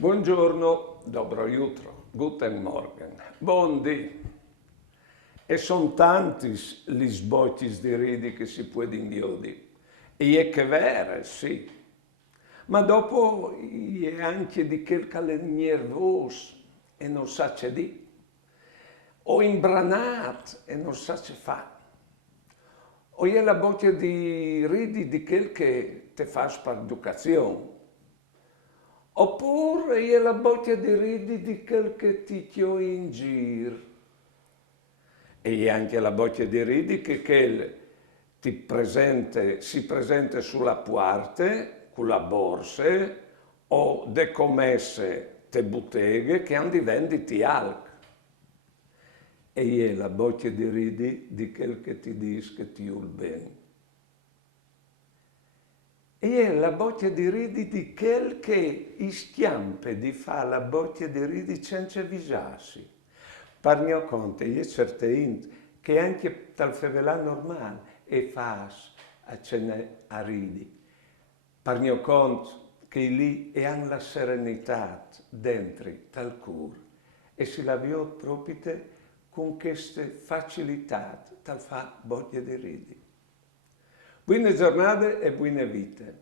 Buongiorno, dobro jutro, guten Morgen, buondì. E sono tanti gli sbocchi di ridi che si può inviodi. E è che vero, sì. Ma dopo è anche di quel che è nervoso e non sa che di. O imbranato e non sa che fa. O è la bocca di ridi di quel che te fa per educazione. Oppure è la bocca di ridi di quel che ti chiò in giro. E è anche la bocca di ridi che quel si presenta sulla parte, con la borsa o de commesse te botteghe che hanno di venditi alc. E è la bocca di ridi di quel che ti dice che ti vuol bene. E è la bocca di ridi di quel che ischiampe di fa la bocca di ridi senza avvisarsi. Parnio conte, io certe che anche tal fevelà normale e fas a cene a ridi. Parnio conte che lì e han la serenità dentro tal cur e si la viot propite con queste facilità tal fa bocca di ridi. Buone giornate e buone vite.